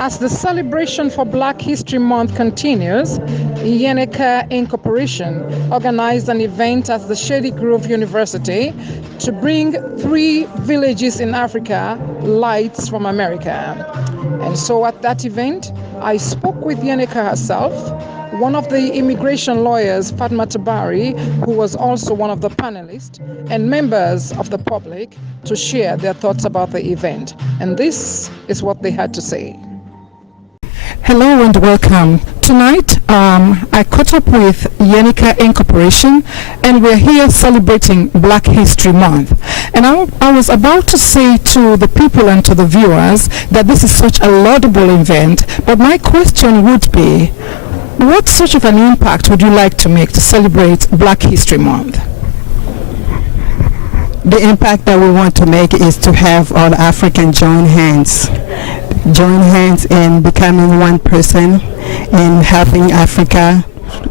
As the celebration for Black History Month continues, Yeneka Incorporation organized an event at the Shady Grove University to bring 3 villages in Africa lights from America. And so at that event, I spoke with Yeneka herself, one of the immigration lawyers, Fatma Tabari, who was also one of the panelists, and members of the public to share their thoughts about the event. And this is what they had to say. Hello and welcome. Tonight, I caught up with Yeneka Incorporation, and we're here celebrating Black History Month. And I was about to say to the people and to the viewers that this is such a laudable event, but my question would be, what sort of an impact would you like to make to celebrate Black History Month? The impact that we want to make is to have all Africans join hands in becoming one person and helping Africa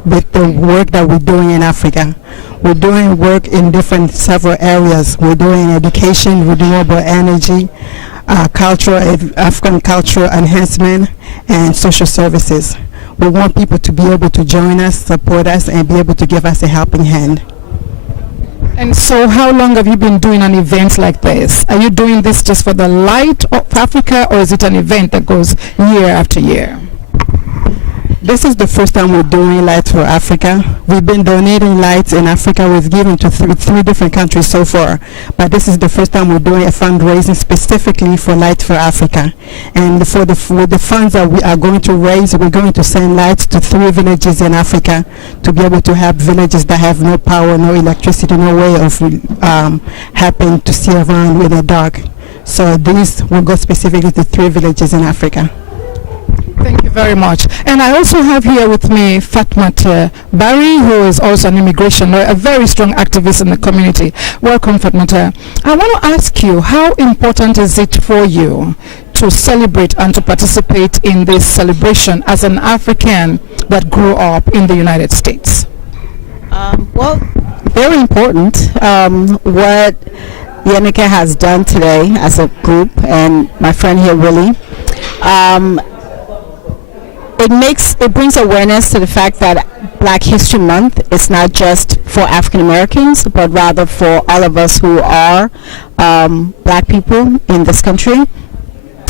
with the work that we're doing in Africa. We're doing work in several areas. We're doing education, renewable energy, African cultural enhancement, and social services. We want people to be able to join us, support us, and be able to give us a helping hand. And so how long have you been doing an event like this? Are you doing this just for the light of Africa, or is it an event that goes year after year? This is the first time we're doing Lights for Africa. We've been donating lights in Africa. We've given to three different countries so far. But this is the first time we're doing a fundraising specifically for Lights for Africa. And for the funds that we are going to raise, we're going to send lights to 3 villages in Africa to be able to help villages that have no power, no electricity, no way of helping to see around in the dark. So these will go specifically to 3 villages in Africa. Thank you very much. And I also have here with me Fatma Barry, who is also an immigration lawyer, a very strong activist in the community. Welcome, Fatma. I want to ask you, how important is it for you to celebrate and to participate in this celebration as an African that grew up in the United States? Well, very important. What Yeneka has done today as a group, and my friend here, Willie, it brings awareness to the fact that Black History Month is not just for African Americans, but rather for all of us who are Black people in this country.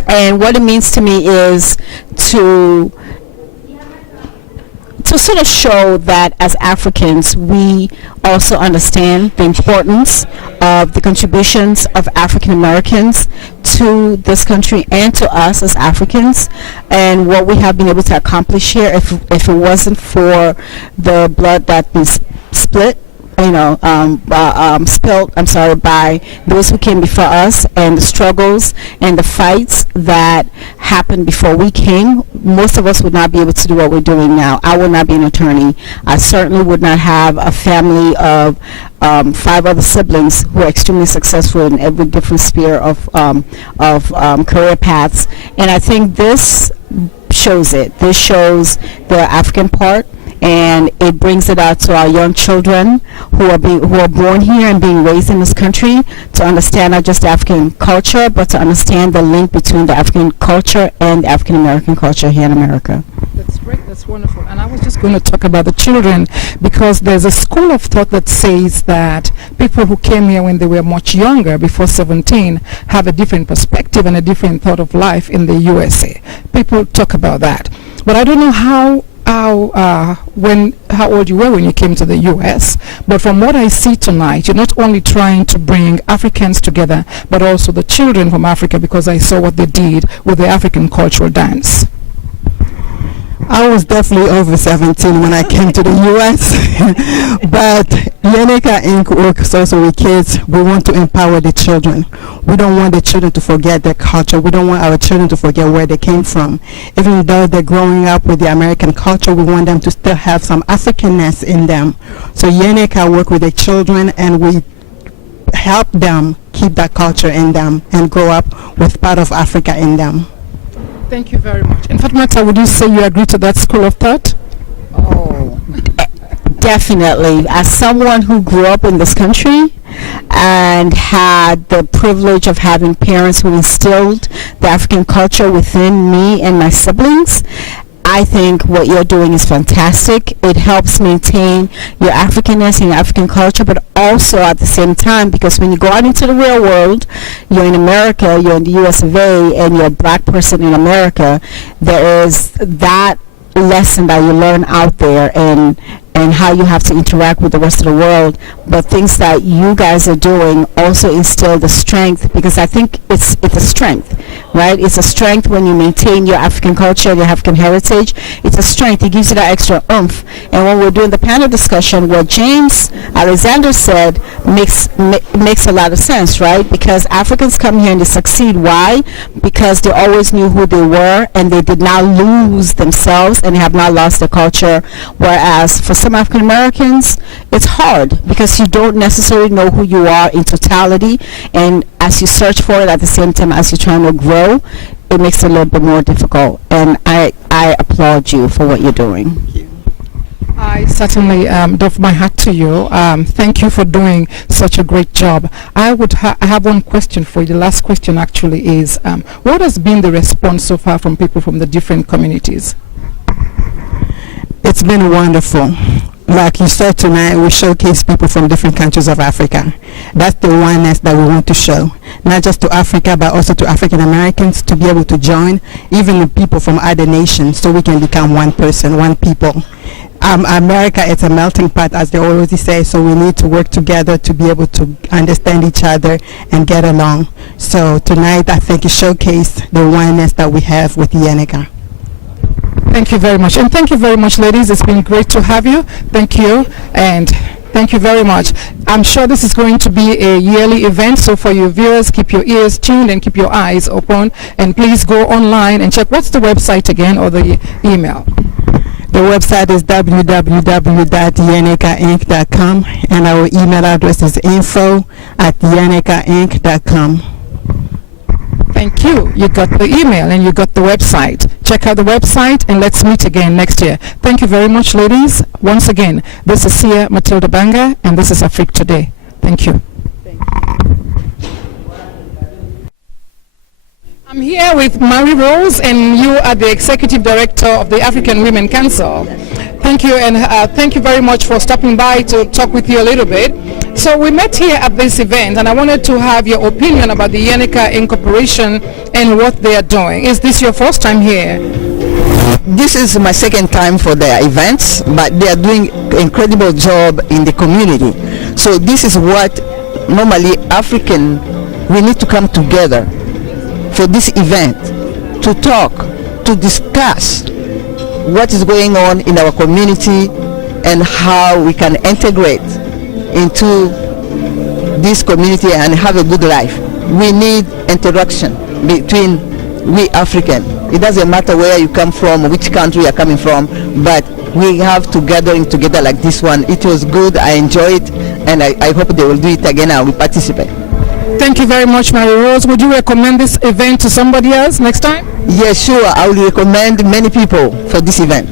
And what it means to me is to sort of show that as Africans, we also understand the importance of the contributions of African Americans to this country and to us as Africans, and what we have been able to accomplish here. If it wasn't for the blood that been spilled by those who came before us, and the struggles and the fights that happened before we came, most of us would not be able to do what we're doing now. I would not be an attorney. I certainly would not have a family of 5 other siblings who are extremely successful in every different sphere of career paths. And I think this shows it. This shows the African part, and it brings it out to our young children who are born here and being raised in this country, to understand not just the African culture, but to understand the link between the African culture and the African American culture here in America. That's great. That's wonderful. And I was just going to talk about the children, because there's a school of thought that says that people who came here when they were much younger, before 17, have a different perspective and a different thought of life in the USA. People talk about that. But I don't know how old you were when you came to the US, but from what I see tonight, you're not only trying to bring Africans together, but also the children from Africa, because I saw what they did with the African cultural dance. I was definitely over 17 when I came to the U.S. But Yeneka Inc. works also with kids. We want to empower the children. We don't want the children to forget their culture. We don't want our children to forget where they came from. Even though they're growing up with the American culture, we want them to still have some Africanness in them. So Yeneka work with the children, and we help them keep that culture in them and grow up with part of Africa in them. Thank you very much. And Fatma, would you say you agree to that school of thought? Oh, definitely. As someone who grew up in this country, and had the privilege of having parents who instilled the African culture within me and my siblings. I think what you're doing is fantastic. It helps maintain your Africanness and your African culture, but also at the same time, because when you go out into the real world, you're in America, you're in the US of A, and you're a black person in America, there is that lesson that you learn out there, and how you have to interact with the rest of the world. But things that you guys are doing also instill the strength, because I think it's a strength, right? It's a strength when you maintain your African culture, your African heritage. It's a strength. It gives you that extra oomph. And when we're doing the panel discussion, what James Alexander said makes a lot of sense, right? Because Africans come here and they succeed. Why? Because they always knew who they were, and they did not lose themselves, and they have not lost their culture. Whereas for some African Americans, it's hard because you don't necessarily know who you are in totality, and as you search for it at the same time as you're trying to grow, it makes it a little bit more difficult. And I applaud you for what you're doing. I certainly doff my hat to you. Thank you for doing such a great job. I have one question for you. The last question actually is, what has been the response so far from people from the different communities? It's been wonderful. Like you saw tonight, we showcase people from different countries of Africa. That's the oneness that we want to show, not just to Africa, but also to African Americans, to be able to join even the people from other nations, so we can become one person, one people. America, it's a melting pot, as they always say, so we need to work together to be able to understand each other and get along. So tonight, I think it showcased the oneness that we have with Yenica. Thank you very much. And thank you very much, ladies. It's been great to have you. Thank you. And thank you very much. I'm sure this is going to be a yearly event. So for your viewers, keep your ears tuned and keep your eyes open. And please go online and check. What's the website again, or the email? The website is www.yenikainc.com, and our email address is info@yenikainc.com. Thank you. You got the email and you got the website. Check out the website and let's meet again next year. Thank you very much, ladies. Once again, this is Sia Matilda Banga, and this is Afrique Today. Thank you. I'm here with Mary Rose, and you are the Executive Director of the African Women Council. Thank you, and thank you very much for stopping by to talk with you a little bit. So we met here at this event, and I wanted to have your opinion about the Yenica Incorporation and what they are doing. Is this your first time here? This is my second time for their events, but they are doing an incredible job in the community. So this is what normally we need to come together for this event, to talk, to discuss what is going on in our community and how we can integrate into this community and have a good life. We need interaction between we African. It doesn't matter where you come from, which country you're coming from, but we have to gathering together like this one. It was good, I enjoyed it, and I hope they will do it again and we participate. Thank you very much, Mary Rose. Would you recommend this event to somebody else next time? Yes, sure. I will recommend many people for this event.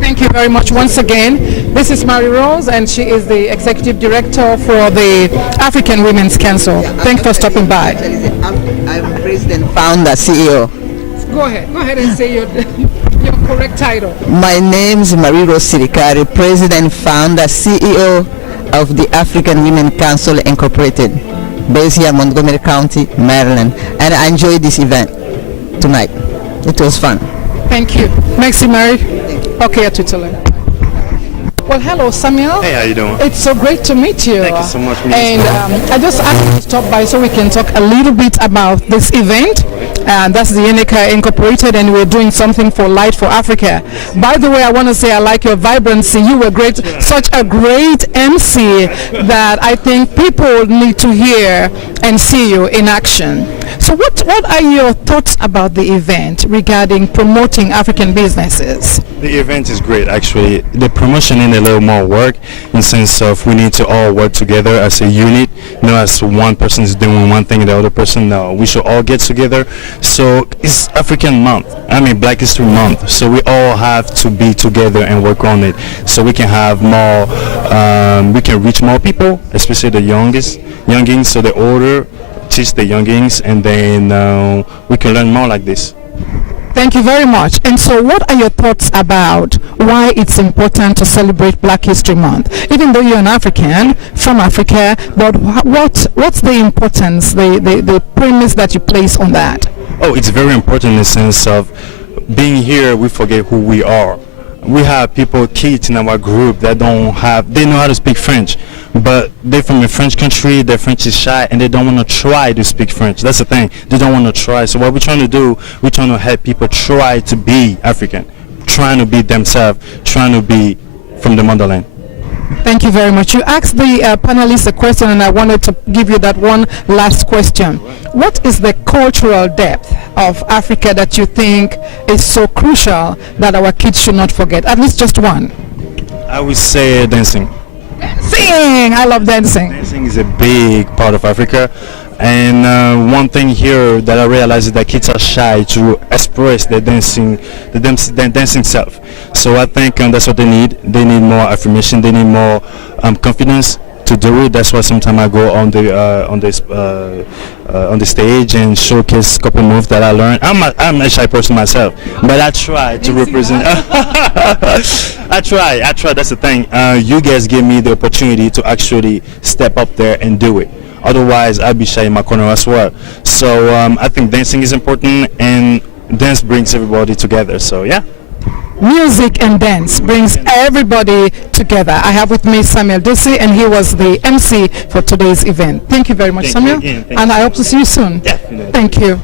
Thank you very much once again. This is Mary Rose, and she is the Executive Director for the African Women's Council. Thanks for stopping by. I'm President, Founder, CEO. Go ahead and say your correct title. My name is Mary Rose Sirikari, President, Founder, CEO of the African Women Council Incorporated, based here in Montgomery County, Maryland. And I enjoyed this event tonight. It was fun. Thank you. Merci, Mary. Okay, Atutole. Well, hello, Samuel. Hey, how you doing? It's so great to meet you. Thank you so much. And I just asked you to stop by so we can talk a little bit about this event. And that's the Yenica Incorporated, and we're doing something for Light for Africa. By the way, I want to say I like your vibrancy. You were great, such a great MC that I think people need to hear and see you in action. So what are your thoughts about the event regarding promoting African businesses? The event is great, actually. The promotion need a little more work in sense of we need to all work together as a unit, not as one person is doing one thing and the other person. No, we should all get together. So it's African month. I mean Black History Month. So we all have to be together and work on it, so we can have more. We can reach more people, especially the youngins. So the older teach the youngins, and then we can learn more like this. Thank you very much. And so what are your thoughts about why it's important to celebrate Black History Month? Even though you're an African from Africa, but what's the importance, the premise that you place on that? Oh, it's very important in the sense of being here, we forget who we are. We have kids in our group that they know how to speak French, but they're from a French country, their French is shy, and they don't want to try to speak French. That's the thing. They don't want to try. So what we're trying to do, we're trying to help people try to be African, trying to be themselves, trying to be from the motherland. Thank you very much. You asked the panelists a question, and I wanted to give you that one last question. What is the cultural depth of Africa that you think is so crucial that our kids should not forget? At least just one. I would say dancing. Dancing! I love dancing. Dancing is a big part of Africa. And one thing here that I realize is that kids are shy to express their dancing self. So I think that's what they need. They need more affirmation. They need more confidence to do it. That's why sometimes I go on the stage and showcase a couple moves that I learned. I'm a shy person myself, but I try to represent. I try. That's the thing. You guys give me the opportunity to actually step up there and do it. Otherwise, I'd be shy in my corner as well. So I think dancing is important, and dance brings everybody together. So yeah. Music and dance brings everybody together. I have with me Samuel Desi, and he was the MC for today's event. Thank you very much, Samuel. Thank you. And I hope to see you soon. Definitely. Thank you.